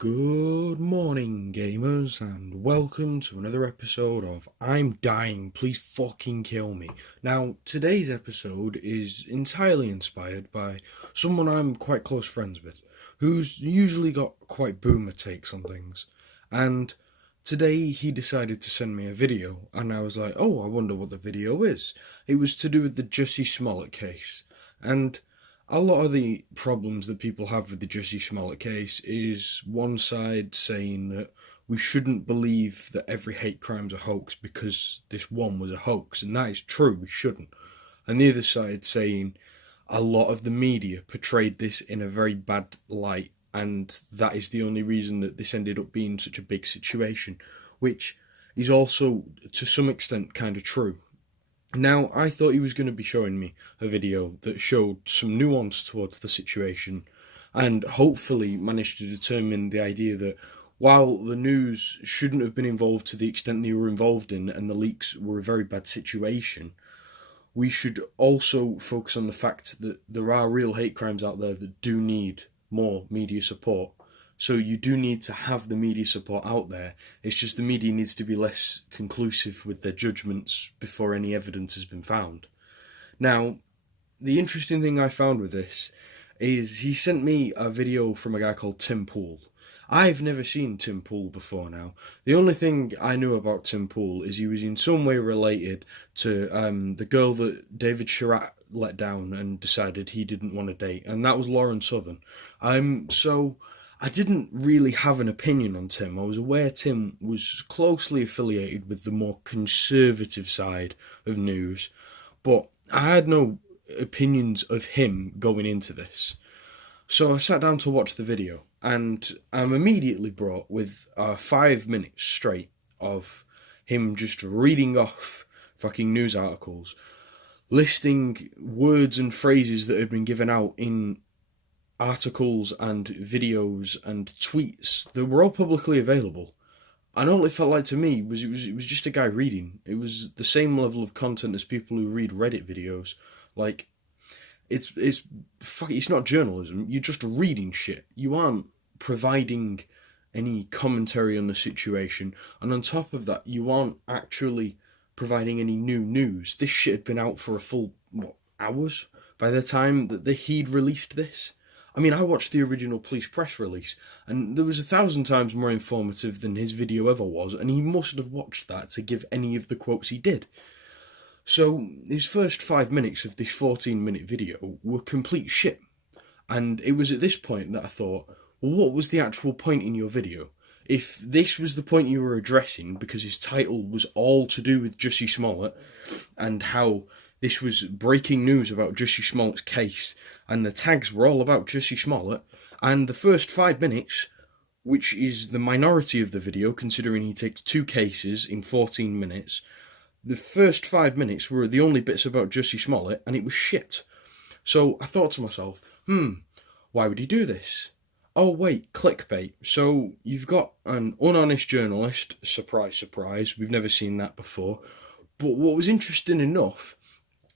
Good morning, gamers, and welcome to another episode of I'm Dying, Please Fucking Kill Me. Now, today's episode is entirely inspired by someone I'm quite close friends with, who's usually got quite boomer takes on things. And today he decided to send me a video, and I was like, oh, I wonder what the video is. It was to do with the Jussie Smollett case. And a lot of the problems that people have with the Jussie Smollett case is one side saying that we shouldn't believe that every hate crime's a hoax because this one was a hoax, and that is true, we shouldn't. And the other side saying a lot of the media portrayed this in a very bad light, and that is the only reason that this ended up being such a big situation, which is also to some extent kind of true. Now, I thought he was going to be showing me a video that showed some nuance towards the situation and hopefully managed to determine the idea that while the news shouldn't have been involved to the extent they were involved in and the leaks were a very bad situation, we should also focus on the fact that there are real hate crimes out there that do need more media support. So you do need to have the media support out there. It's just the media needs to be less conclusive with their judgments before any evidence has been found. Now, the interesting thing I found with this is he sent me a video from a guy called Tim Pool. I've never seen Tim Pool before now. The only thing I knew about Tim Pool is he was in some way related to the girl that David Chirac let down and decided he didn't want to date, and that was Lauren Southern. So I didn't really have an opinion on Tim. I was aware Tim was closely affiliated with the more conservative side of news, but I had no opinions of him going into this. So I sat down to watch the video, and I'm immediately brought with 5 minutes straight of him just reading off fucking news articles, listing words and phrases that had been given out in articles and videos and tweets that were all publicly available. And all it felt like to me was it was just a guy reading. It was the same level of content as people who read Reddit videos. Like, it's not journalism. You're just reading shit. You aren't providing any commentary on the situation, and on top of that, you aren't actually providing any new news. This shit had been out for a full hours by the time that he'd released this. I mean, I watched the original police press release, and there was 1,000 times more informative than his video ever was, and he must have watched that to give any of the quotes he did. So, his first 5 minutes of this 14-minute video were complete shit. And it was at this point that I thought, well, what was the actual point in your video? If this was the point you were addressing, because his title was all to do with Jussie Smollett, and how this was breaking news about Jussie Smollett's case, and the tags were all about Jussie Smollett, and the first 5 minutes, which is the minority of the video, considering he takes 2 cases in 14 minutes, the first 5 minutes were the only bits about Jussie Smollett, and it was shit. So I thought to myself, why would he do this? Oh wait, clickbait. So you've got an unhonest journalist, surprise, surprise, we've never seen that before. But what was interesting enough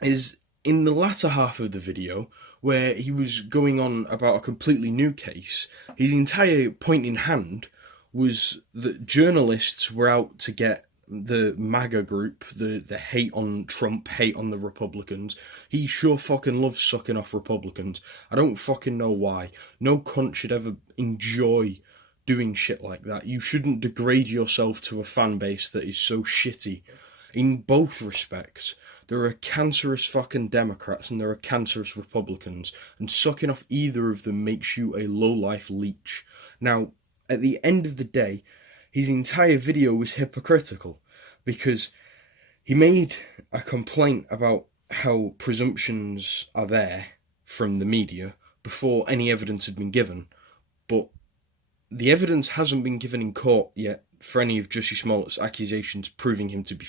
is in the latter half of the video, where he was going on about a completely new case, his entire point in hand was that journalists were out to get the MAGA group, the hate on Trump, hate on the Republicans. He sure fucking loves sucking off Republicans. I don't fucking know why. No cunt should ever enjoy doing shit like that. You shouldn't degrade yourself to a fan base that is so shitty. In both respects, there are cancerous fucking Democrats and there are cancerous Republicans, and sucking off either of them makes you a low-life leech. Now, at the end of the day, his entire video was hypocritical, because he made a complaint about how presumptions are there from the media before any evidence had been given, but the evidence hasn't been given in court yet for any of Jussie Smollett's accusations proving him to be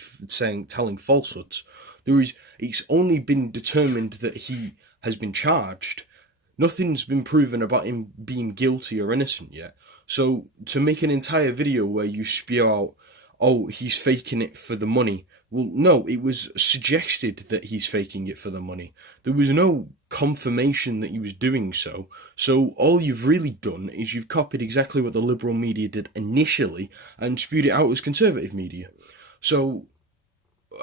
telling falsehoods. It's only been determined that he has been charged. Nothing's been proven about him being guilty or innocent yet. So to make an entire video where you spew out oh, he's faking it for the money. Well, no, it was suggested that he's faking it for the money. There was no confirmation that he was doing so. So all you've really done is you've copied exactly what the liberal media did initially and spewed it out as conservative media. So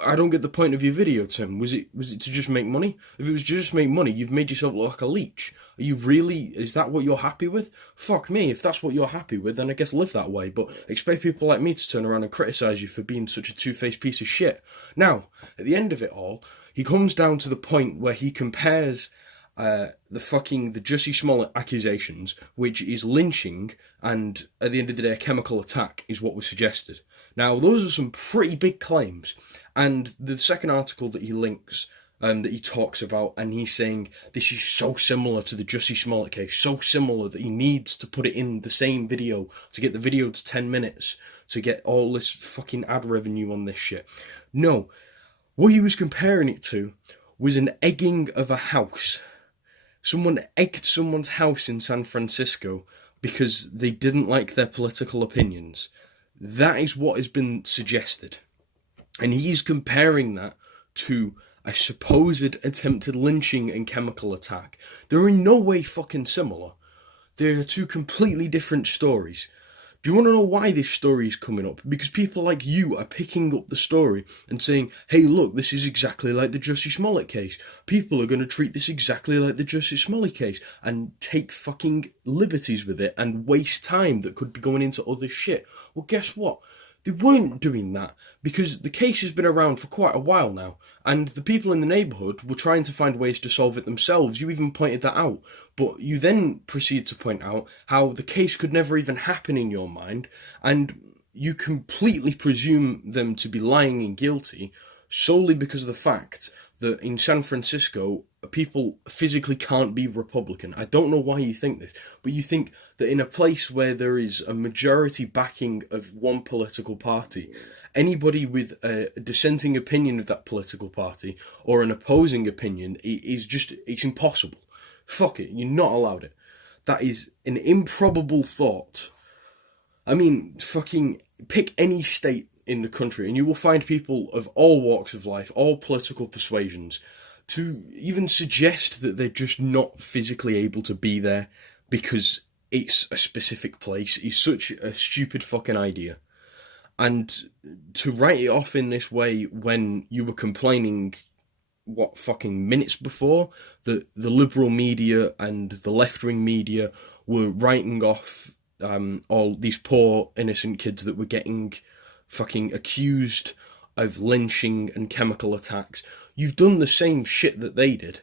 I don't get the point of your video, Tim. Was it to just make money? If it was just make money, you've made yourself look like a leech. Are you really? Is that what you're happy with? Fuck me. If that's what you're happy with, then I guess live that way. But expect people like me to turn around and criticise you for being such a two-faced piece of shit. Now, at the end of it all, he comes down to the point where he compares the Jussie Smollett accusations, which is lynching, and at the end of the day, a chemical attack is what was suggested. Now, those are some pretty big claims, and the second article that he links, that he talks about, and he's saying this is so similar to the Jussie Smollett case, so similar that he needs to put it in the same video to get the video to 10 minutes to get all this fucking ad revenue on this shit. No, what he was comparing it to was an egging of a house. Someone egged someone's house in San Francisco because they didn't like their political opinions. That is what has been suggested. And he's comparing that to a supposed attempted lynching and chemical attack. They're in no way fucking similar. They're two completely different stories. Do you want to know why this story is coming up? Because people like you are picking up the story and saying, hey, look, this is exactly like the Jussie Smollett case. People are going to treat this exactly like the Jussie Smollett case and take fucking liberties with it and waste time that could be going into other shit. Well, guess what? They weren't doing that because the case has been around for quite a while now, and the people in the neighbourhood were trying to find ways to solve it themselves. You even pointed that out, but you then proceed to point out how the case could never even happen in your mind, and you completely presume them to be lying and guilty solely because of the fact that in San Francisco, people physically can't be Republican. I don't know why you think this, but you think that in a place where there is a majority backing of one political party, anybody with a dissenting opinion of that political party or an opposing opinion is just, it's impossible. Fuck it, you're not allowed it. That is an improbable thought. I mean, fucking pick any state in the country and you will find people of all walks of life, all political persuasions, to even suggest that they're just not physically able to be there because it's a specific place is such a stupid fucking idea. And to write it off in this way when you were complaining, what, fucking minutes before, that the liberal media and the left-wing media were writing off all these poor innocent kids that were getting fucking accused of lynching and chemical attacks. You've done the same shit that they did.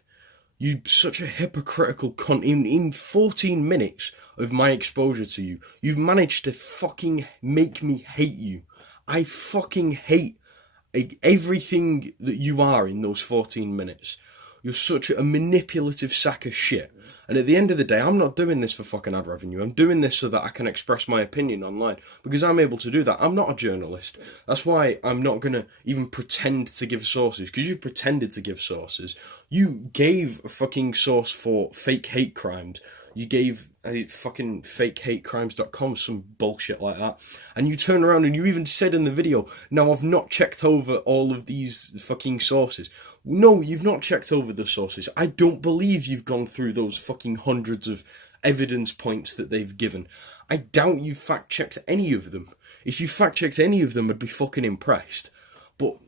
You're such a hypocritical cunt. In 14 minutes of my exposure to you, you've managed to fucking make me hate you. I fucking hate everything that you are in those 14 minutes. You're such a manipulative sack of shit. And at the end of the day, I'm not doing this for fucking ad revenue. I'm doing this so that I can express my opinion online. Because I'm able to do that. I'm not a journalist. That's why I'm not going to even pretend to give sources. Because you pretended to give sources. You gave a fucking source for fake hate crimes. You gave a fucking fakehatecrimes.com some bullshit like that. And you turn around and you even said in the video, now I've not checked over all of these fucking sources. No, you've not checked over the sources. I don't believe you've gone through those fucking hundreds of evidence points that they've given. I doubt you fact-checked any of them. If you fact-checked any of them, I'd be fucking impressed. But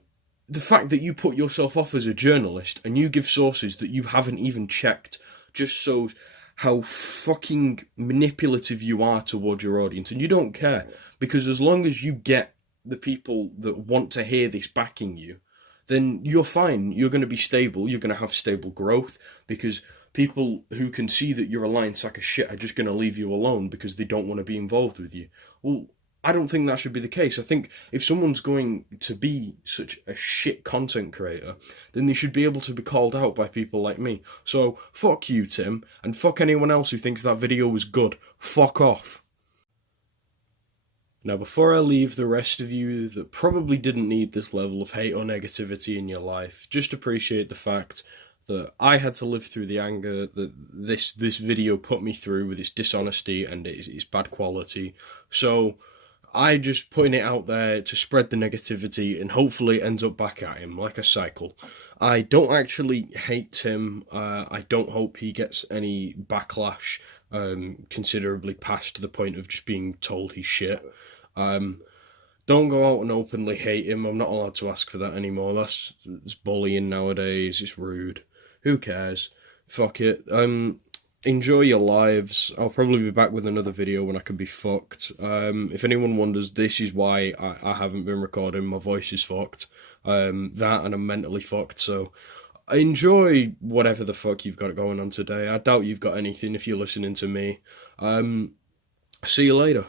the fact that you put yourself off as a journalist and you give sources that you haven't even checked just shows how fucking manipulative you are towards your audience. And you don't care, because as long as you get the people that want to hear this backing you, then you're fine. You're going to be stable. You're going to have stable growth, because people who can see that you're a lying sack of shit are just going to leave you alone because they don't want to be involved with you. Well, I don't think that should be the case. I think if someone's going to be such a shit content creator, then they should be able to be called out by people like me. So, fuck you, Tim, and fuck anyone else who thinks that video was good. Fuck off. Now, before I leave the rest of you that probably didn't need this level of hate or negativity in your life, just appreciate the fact that I had to live through the anger that this video put me through with its dishonesty and its bad quality. So, I just putting it out there to spread the negativity and hopefully it ends up back at him like a cycle. I don't actually hate Tim. I don't hope he gets any backlash considerably past the point of just being told he's shit. Um, don't go out and openly hate him. I'm not allowed to ask for that anymore. It's bullying nowadays. It's rude. Who cares? Fuck it. Enjoy your lives. I'll probably be back with another video when I can be fucked. If anyone wonders, this is why I haven't been recording. My voice is fucked. That and I'm mentally fucked. So enjoy whatever the fuck you've got going on today. I doubt you've got anything if you're listening to me. See you later.